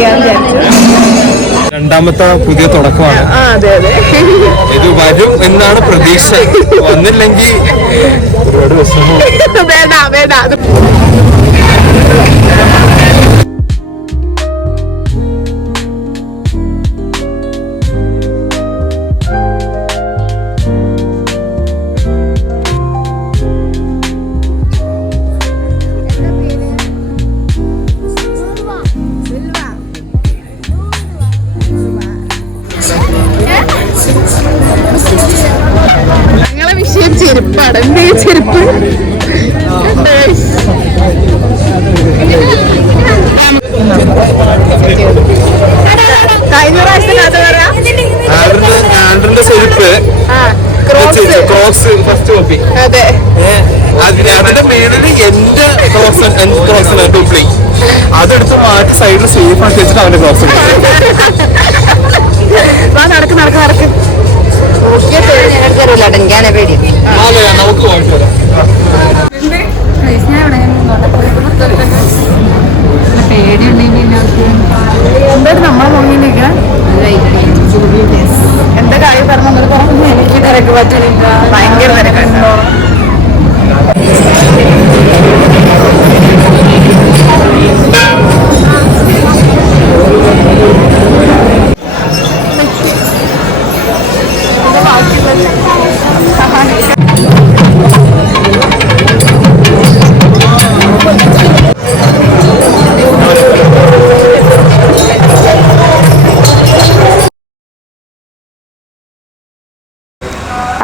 ചെയ്യാന്ന് വിചാരിച്ചു. രണ്ടാമത്തെ പുതിയ തുടക്കമാണ്. അതെ അതെ, ഇത് വരും എന്നാണ് പ്രതീക്ഷ. വന്നില്ലെങ്കിൽ വേണ്ട വേണ്ട. ഞങ്ങളെ വിഷയം ചെരുപ്പാണ്. എന്തേ ചെരുപ്പ്? കഴിഞ്ഞ പ്രാവശ്യം കഥ പറയാം. ആൻഡ്രിന്റെ ചെരുപ്പ് ക്രോക്സ് ഫസ്റ്റ് കോപ്പി. അതെ, അതിന്റെ മേളില് എന്റെ ക്രോക്സ് ഡ്യൂപ്ലി അതെടുത്ത് മാറ്റി സൈഡിൽ സേഫ് ആക്കി വെച്ചിട്ട് അവന്റെ ക്രോക്സ് നടക്ക് നടക്ക് നടക്ക്. എനിക്കാണെ പേടി. നമുക്ക് പോയിട്ട് വരാം. എന്തായാലും നമ്മളെ മുങ്ങിൽ എന്താ കാര്യം പറഞ്ഞു? എനിക്ക് തിരക്ക് പറ്റില്ല, ഭയങ്കര തിരക്കുണ്ടോ.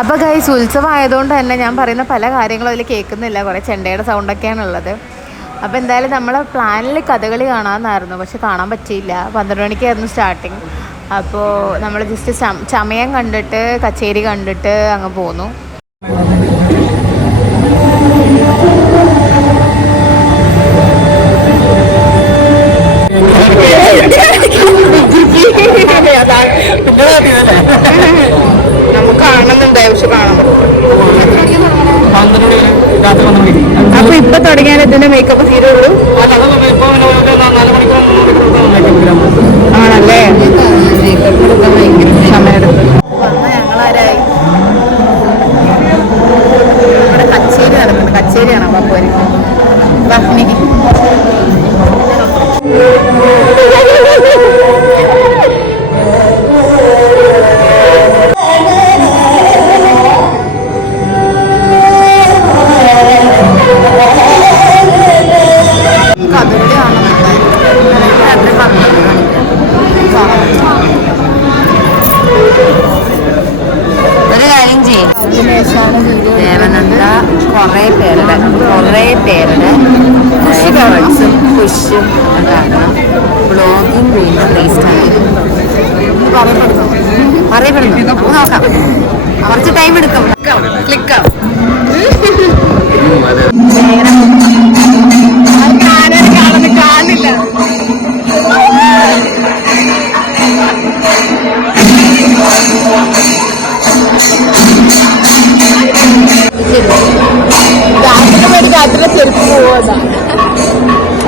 അപ്പോൾ ഗൈസ്, ഉത്സവം ആയതുകൊണ്ട് തന്നെ ഞാൻ പറയുന്ന പല കാര്യങ്ങളും അതിൽ കേൾക്കുന്നില്ല. കുറേ ചെണ്ടയുടെ സൗണ്ടൊക്കെയാണുള്ളത്. അപ്പോൾ എന്തായാലും നമ്മളെ പ്ലാനിൽ കഥകളി കാണാമെന്നായിരുന്നു, പക്ഷെ കാണാൻ പറ്റിയില്ല. 12 മണിക്കായിരുന്നു സ്റ്റാർട്ടിങ്. അപ്പോൾ നമ്മൾ ജസ്റ്റ് ചമയം കണ്ടിട്ട് കച്ചേരി കണ്ടിട്ട് അങ്ങ് പോന്നു. നമുക്ക് കാണുന്നുണ്ടായി, പക്ഷെ കാണാൻ അപ്പൊ ഇപ്പൊ തുടങ്ങിയാൽ ഇതിന്റെ മേക്കപ്പ് തീരുള്ളൂ ആണല്ലേ? സമയെടുക്കും. ഞങ്ങളാരായി ഇവിടെ കച്ചേരി നടക്കുന്നത്. കച്ചേരിയാണോ പപ്പോരി? ഒരു കാര്യം ചെയ്യും, ദേവനന്ദ കുറേ പേരുടെ പുഷും ഉണ്ടാക്കണം. ബ്ലോഗിങ് വീണ്ടും പറയപ്പെടുന്നു. നമുക്ക് നോക്കാം, കുറച്ച് ടൈം എടുക്കും. ക്ലിക്കാവും. കാണില്ല. കാറ്റിലെ ചെരുപ്പ് പോവാ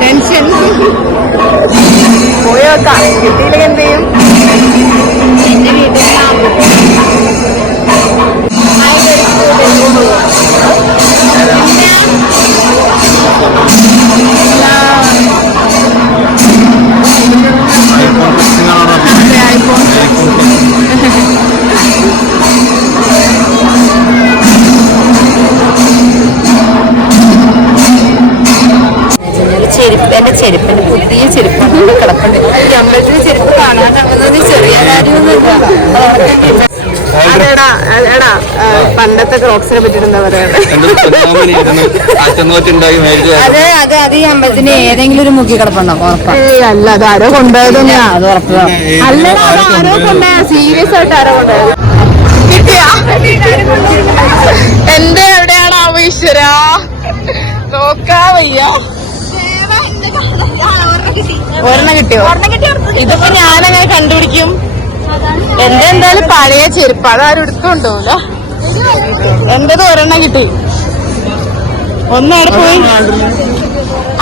ടെൻഷൻ. പോയോക്കാം, കിട്ടിയില്ലെങ്കിൽ എന്ത് ചെയ്യും? എന്റെ വീട്ടിൽ എന്റെ ചെരുപ്പിന്റെ പുതിയ ചെരുപ്പാണ് ഇവിടെ കിടപ്പുണ്ട്. അമ്പലത്തിന് ചെരുപ്പ് കാണാനാണെന്നത് ചെറിയ കാര്യമൊന്നുമില്ല. പണ്ടത്തെ ക്രോക്സിനെ പറ്റിട്ട് എന്താ പറയാ? അത് ഈ അമ്പലത്തിന്റെ ഏതെങ്കിലും ഒരു മുക്കി കിടപ്പുണ്ടാവും ഉറപ്പാണ്. അല്ല, അത് ആരോ കൊണ്ടുപോയത്. അത് ഉറപ്പാണ്. അല്ല, ആരോ കൊണ്ടുപോയ സീരിയസ് ആയിട്ട് ആരോ കൊണ്ടുപോയത്. കിട്ടിയാ? എന്റെ എവിടെയാണ് ഈശ്വര? നോക്കാ വയ്യ. ഒരെണ്ണം കിട്ടിയോ? ഇതിപ്പോ ഞാനങ്ങനെ കണ്ടുപിടിക്കും. എന്റെ എന്തായാലും പഴയ ചെരുപ്പ്, അതാരും എടുത്തുകൊണ്ടോല്ലോ. എന്റേത് ഒരെണ്ണം കിട്ടി. ഒന്നെവിടെ പോയി?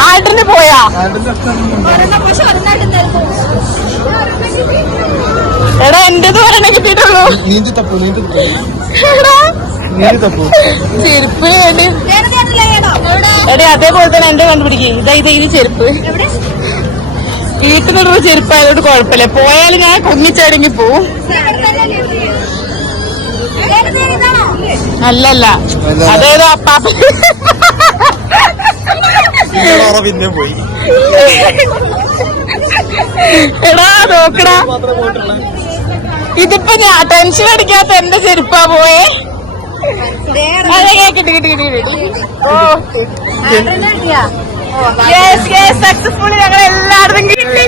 ആട്ടിന് പോയാ? നീന്തി തപ്പു ചെരുപ്പ് എടേ അതേപോലെ തന്നെ എന്റെ കണ്ടുപിടിക്കും ഇത് ചെരുപ്പ് വീട്ടിലുള്ള ചെരുപ്പായതുകൊണ്ട് കുഴപ്പമില്ല പോയാലും ഞാൻ കുങ്ങിച്ചടങ്ങി പോവും അല്ലല്ല അതേതോ അപ്പാപ്പ പിന്നെ പോയി എടാ നോക്കടാ ഇതിപ്പോ ഞാൻ ടെൻഷൻ അടിക്കാത്ത എന്റെ ചെരുപ്പാ പോയേ സക്സസ്ഫുള്ളി ഞങ്ങൾ എല്ലായിടത്തും കിട്ടി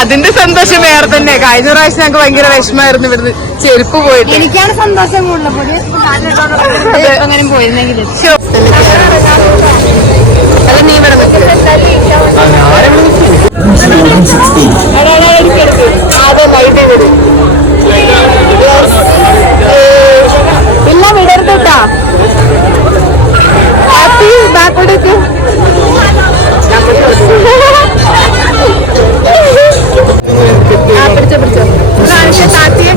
അതിന്റെ സന്തോഷം വേറെ തന്നെ. കഴിഞ്ഞ പ്രാവശ്യം ഞങ്ങൾക്ക് ഭയങ്കര വിഷമായിരുന്നു ഇവിടുന്ന് ചെരുപ്പ് പോയിട്ട്. എനിക്കാണ് സന്തോഷം കൂടുതൽ അങ്ങനെ പോയിരുന്നെങ്കിൽ അത് നീ ഇവിടെ അതെ ലൈറ്റ് വരും ഇല്ല വിടരുതട്ടാ ബാക്കോട്ടേക്ക് പിടിച്ചോ താത്തിയെ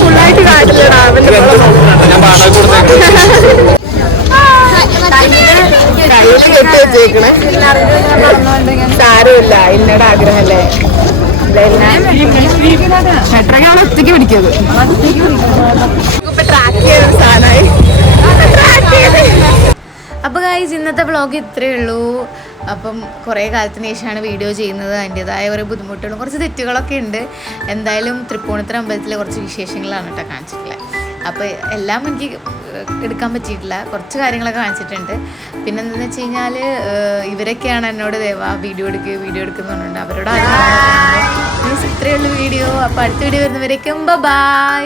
ഫുള്ളായിട്ട് കാട്ടില്ലടാ അവന്റെ കയ്യില് കെട്ടി വെച്ചേക്കണേ. സാരമില്ല ഇന്നയുടെ ആഗ്രഹമല്ലേ. എത്രയാണ് ഒറ്റയ്ക്ക് പിടിക്കുന്നത് ഇപ്പൊ ട്രാക്ക് ചെയ്ത സാധനമായി. അപ്പോൾ ഗൈസ് ഇന്നത്തെ വ്ളോഗ് ഇത്രയേ ഉള്ളൂ. അപ്പം കുറേ കാലത്തിന് ശേഷമാണ് വീഡിയോ ചെയ്യുന്നത്. അതിൻ്റെതായ ഓരോ ബുദ്ധിമുട്ടുകളും കുറച്ച് തെറ്റുകളൊക്കെ ഉണ്ട്. എന്തായാലും തൃപ്പൂണിത്തുറ അമ്പലത്തിലെ കുറച്ച് വിശേഷങ്ങളാണ് കേട്ടോ കാണിച്ചിട്ടുള്ളത്. അപ്പോൾ എല്ലാം എനിക്ക് എടുക്കാൻ പറ്റിയിട്ടില്ല, കുറച്ച് കാര്യങ്ങളൊക്കെ കാണിച്ചിട്ടുണ്ട്. പിന്നെ എന്താണെന്ന് വെച്ച് കഴിഞ്ഞാൽ ഇവരൊക്കെയാണ് എന്നോട് വീഡിയോ എടുക്കുന്നു പറഞ്ഞിട്ടുണ്ട്. അവരോട് ആരും മീൻസ് ഇത്രയേ ഉള്ളൂ വീഡിയോ. അപ്പോൾ അടുത്ത വീഡിയോ വരുന്നവരേക്കും ബൈ.